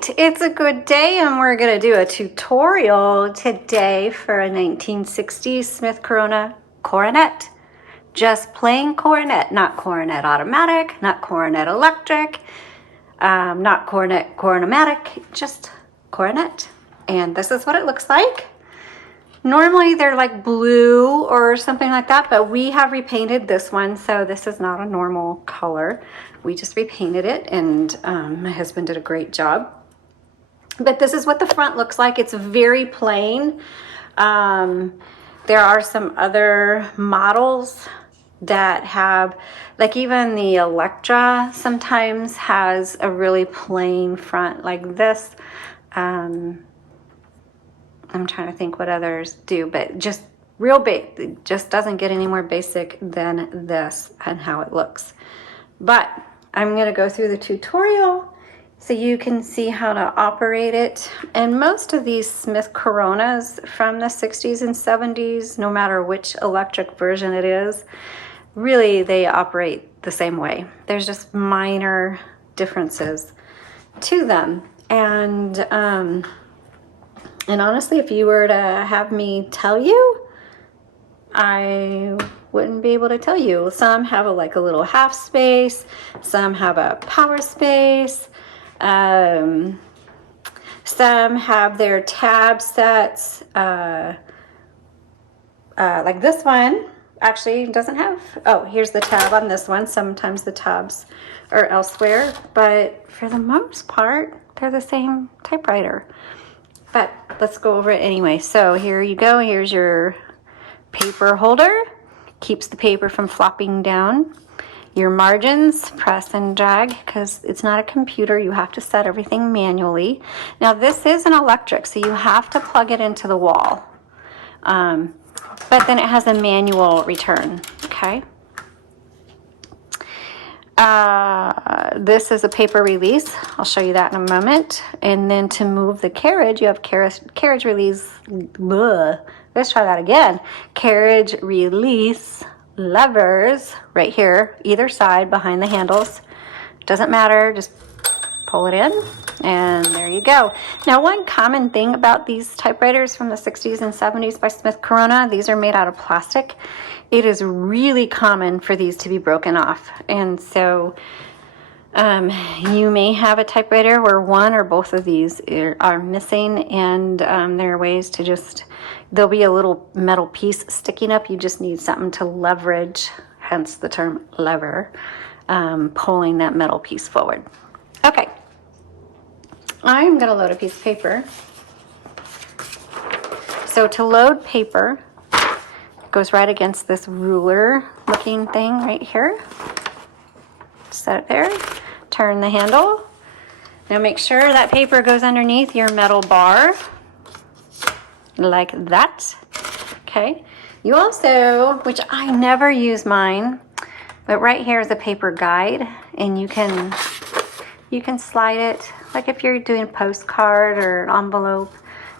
right, it's a good day and we're going to do a tutorial today for a 1960s Smith Coronet. Just plain Coronet, not Coronet automatic, not Coronet electric, not Coronet Coronomatic, just Coronet. And this is what it looks like. Normally they're like blue or something like that, but we have repainted this one, so this is not a normal color. We just repainted it, and my husband did a great job. But this is what the front looks like. It's very plain. There are some other models that have, like even the Electra sometimes has a really plain front like this. I'm trying to think what others do, but just real basic. It just doesn't get any more basic than this and how it looks. But I'm going to go through the tutorial so you can see how to operate it. And most of these Smith Coronas from the 60s and 70s, no matter which electric version it is, really they operate the same way. There's just minor differences to them. And honestly, if you were to have me tell you, I wouldn't be able to tell you. Some have like a little half space, some have a power space, some have their tab sets, like this one actually doesn't have, oh, here's the tab on this one. Sometimes the tabs are elsewhere, but for the most part, they're the same typewriter. But let's go over it anyway. So here you go. Here's your paper holder. Keeps the paper from flopping down. Your margins, press and drag, because it's not a computer. You have to set everything manually. Now this is an electric, so you have to plug it into the wall. But then it has a manual return, okay? This is a paper release. I'll show you that in a moment. And then to move the carriage, you have carriage release. Bleh. Let's try that again. Carriage release levers right here, either side behind the handles. Doesn't matter, just pull it in and there you go. Now, one common thing about these typewriters from the 60s and 70s by Smith Corona, these are made out of plastic. It is really common for these to be broken off. And so you may have a typewriter where one or both of these are missing, and there are ways to just, there'll be a little metal piece sticking up. You just need something to leverage, hence the term lever, pulling that metal piece forward. Okay, I'm going to load a piece of paper. So to load paper, goes right against this ruler looking thing right here. Set it there, turn the handle. Now make sure that paper goes underneath your metal bar like that. Okay, you also, which I never use mine, but right here is a paper guide, and you can slide it like if you're doing a postcard or an envelope.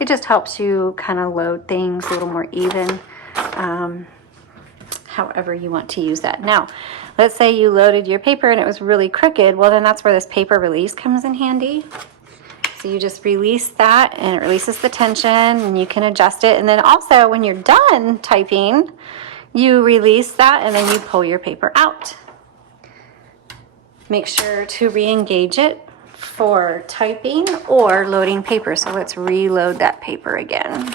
It just helps you kind of load things a little more even. However you want to use that. Now, let's say you loaded your paper and it was really crooked. Well, then that's where this paper release comes in handy. So you just release that and it releases the tension and you can adjust it. And then also when you're done typing, you release that and then you pull your paper out. Make sure to re-engage it for typing or loading paper. So let's reload that paper again.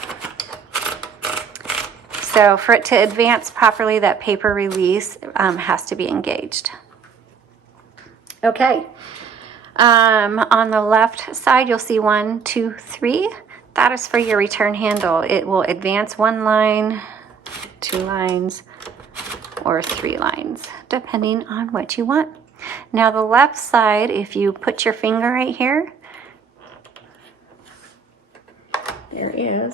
So for it to advance properly, that paper release has to be engaged. Okay, on the left side, you'll see 1, 2, 3. That is for your return handle. It will advance 1 line, 2 lines, or 3 lines, depending on what you want. Now the left side, if you put your finger right here, there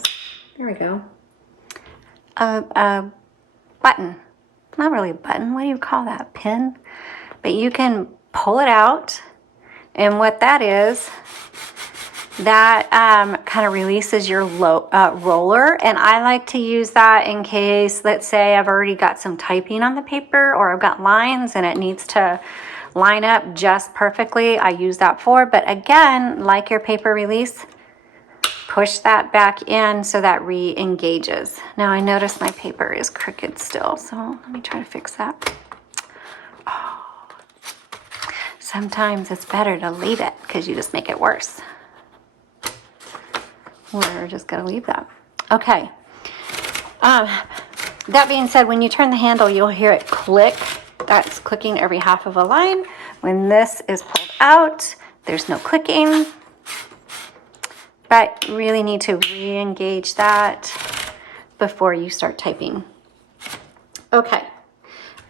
we go. A button, not really a button, what do you call that, pin? But you can pull it out, and what that is, that kind of releases your roller, and I like to use that in case, let's say I've already got some typing on the paper, or I've got lines and it needs to line up just perfectly. I use that for, but again, like your paper release, push that back in so that re-engages. Now I notice my paper is crooked still, so let me try to fix that. Oh. Sometimes it's better to leave it because you just make it worse. We're just gonna leave that. Okay. That being said, when you turn the handle, you'll hear it click. That's clicking every half of a line. When this is pulled out, there's no clicking. But you really need to re-engage that before you start typing. Okay.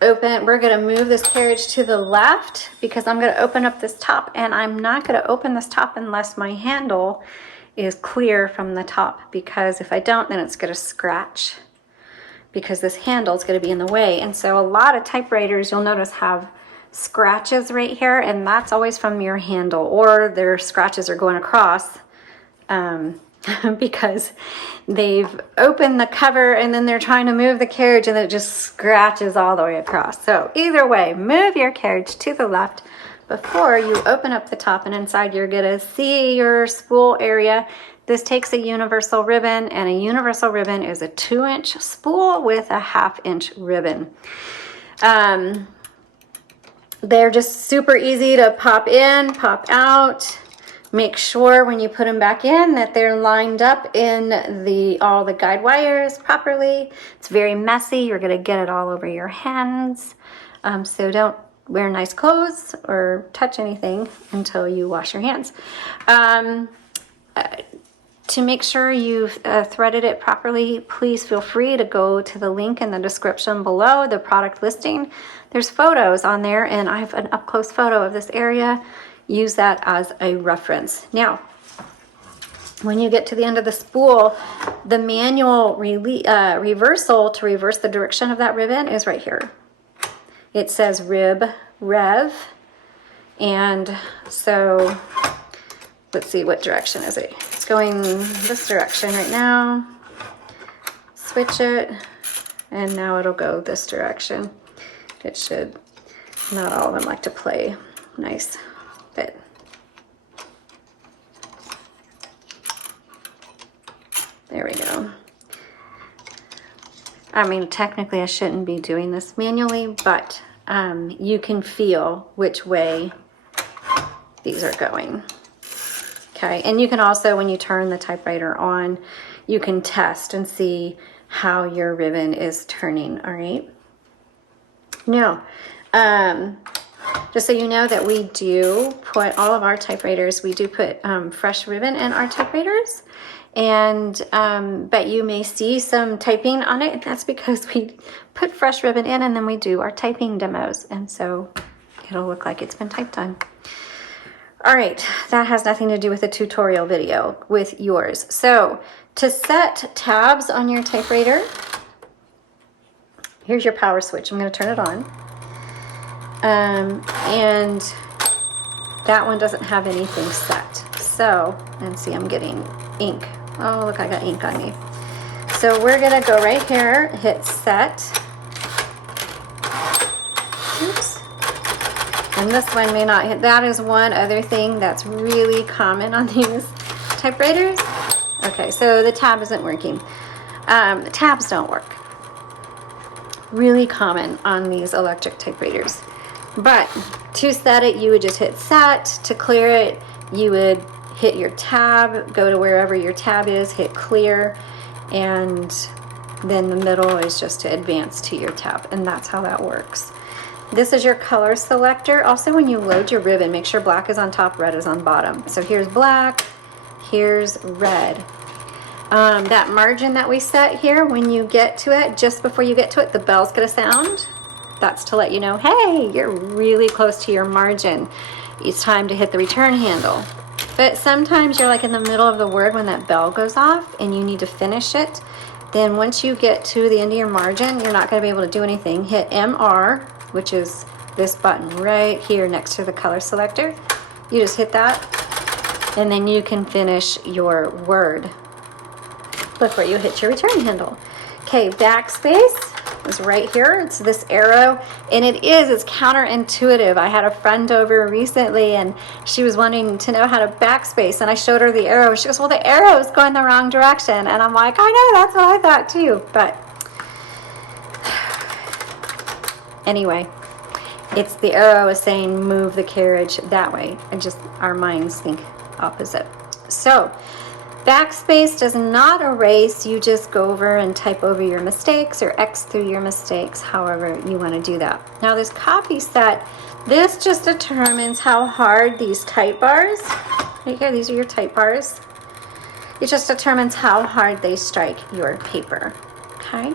We're gonna move this carriage to the left because I'm gonna open up this top, and I'm not gonna open this top unless my handle is clear from the top, because if I don't, then it's gonna scratch because this handle is gonna be in the way. And so a lot of typewriters, you'll notice, have scratches right here, and that's always from your handle, or their scratches are going across because they've opened the cover and then they're trying to move the carriage and it just scratches all the way across. So either way, move your carriage to the left before you open up the top, and inside you're gonna see your spool area. This takes a universal ribbon, and a universal ribbon is a 2-inch spool with a 1/2-inch ribbon. They're just super easy to pop in, pop out. Make sure when you put them back in that they're lined up in all the guide wires properly. It's very messy. You're gonna get it all over your hands. So don't wear nice clothes or touch anything until you wash your hands. To make sure you've threaded it properly, please feel free to go to the link in the description below, the product listing. There's photos on there, and I have an up-close photo of this area. Use that as a reference. Now, when you get to the end of the spool, the manual reversal to reverse the direction of that ribbon is right here. It says rev, and so let's see, what direction is it? It's going this direction right now. Switch it, and now it'll go this direction. It should. Not all of them like to play nice, but there we go. I mean, technically I shouldn't be doing this manually, but you can feel which way these are going. Okay, and you can also, when you turn the typewriter on, you can test and see how your ribbon is turning, all right? Now, just so you know that we do put all of our typewriters, we do put fresh ribbon in our typewriters, and but you may see some typing on it. That's because we put fresh ribbon in and then we do our typing demos, and so it'll look like it's been typed on. All right, that has nothing to do with the tutorial video with yours. So to set tabs on your typewriter, here's your power switch. I'm going to turn it on. And that one doesn't have anything set. So, and see, I'm getting ink. Oh, look, I got ink on me. So we're going to go right here, hit set. Oops. And this one may not hit. That is one other thing that's really common on these typewriters. Okay, so the tab isn't working. The tabs don't work. Really common on these electric typewriters. But to set it, you would just hit set. To clear it, you would hit your tab, go to wherever your tab is, hit clear, and then the middle is just to advance to your tab, and that's how that works. This is your color selector. Also, when you load your ribbon, make sure black is on top, red is on bottom. So here's black, here's red. That margin that we set here, when you get to it, just before you get to it, the bell's gonna sound. That's to let you know, hey, you're really close to your margin. It's time to hit the return handle. But sometimes you're like in the middle of the word when that bell goes off and you need to finish it. Then once you get to the end of your margin, you're not gonna be able to do anything. Hit MR, which is this button right here next to the color selector. You just hit that, and then you can finish your word before you hit your return handle. Okay, backspace. is right here. It's this arrow, and it's counterintuitive. I had a friend over recently, and she was wanting to know how to backspace, and I showed her the arrow. She goes, well, the arrow is going the wrong direction. And I'm like, I know, that's what I thought too. But anyway, it's the arrow is saying move the carriage that way, and just our minds think opposite. So backspace does not erase. You just go over and type over your mistakes or X through your mistakes, however you want to do that. Now this copy set, this just determines how hard these type bars, right here, these are your type bars. It just determines how hard they strike your paper, okay?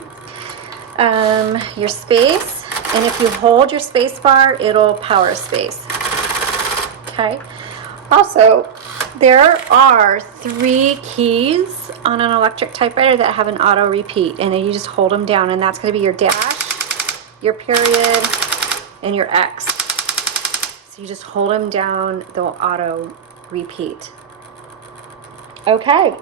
Your space, and if you hold your space bar, it'll power space, okay? Also, there are 3 keys on an electric typewriter that have an auto repeat, and then you just hold them down, and that's going to be your dash, your period, and your X. So you just hold them down, they'll auto repeat. Okay,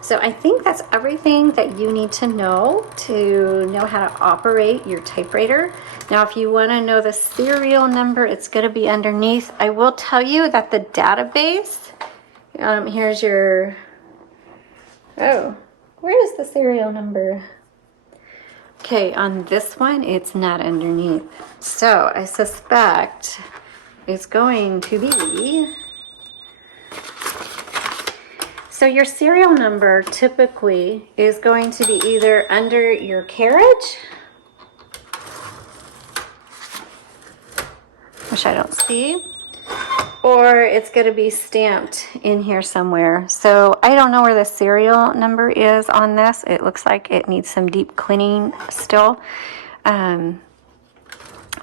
so I think that's everything that you need to know how to operate your typewriter. Now, if you want to know the serial number, it's going to be underneath. I will tell you that the database, here's your, oh, where is the serial number? Okay, on this one, it's not underneath. So I suspect it's going to be, so your serial number typically is going to be either under your carriage, which I don't see, or it's going to be stamped in here somewhere. So I don't know where the serial number is on this. It looks like it needs some deep cleaning still.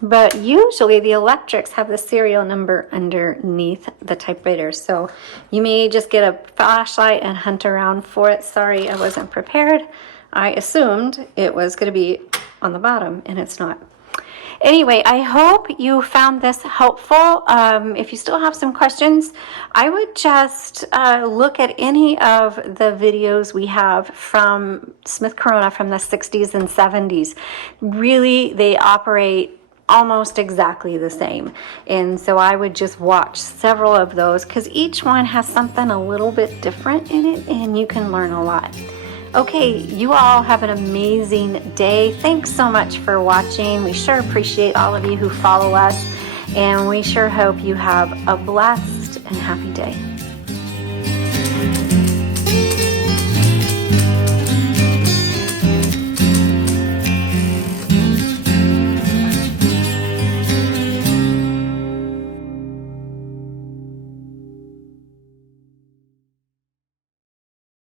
But usually the electrics have the serial number underneath the typewriter. So you may just get a flashlight and hunt around for it. Sorry, I wasn't prepared. I assumed it was going to be on the bottom, and it's not. Anyway, I hope you found this helpful. If you still have some questions, I would just look at any of the videos we have from Smith Corona from the 60s and 70s. Really, they operate almost exactly the same. And so I would just watch several of those because each one has something a little bit different in it, and you can learn a lot. Okay, you all have an amazing day. Thanks so much for watching. We sure appreciate all of you who follow us, and we sure hope you have a blessed and happy day.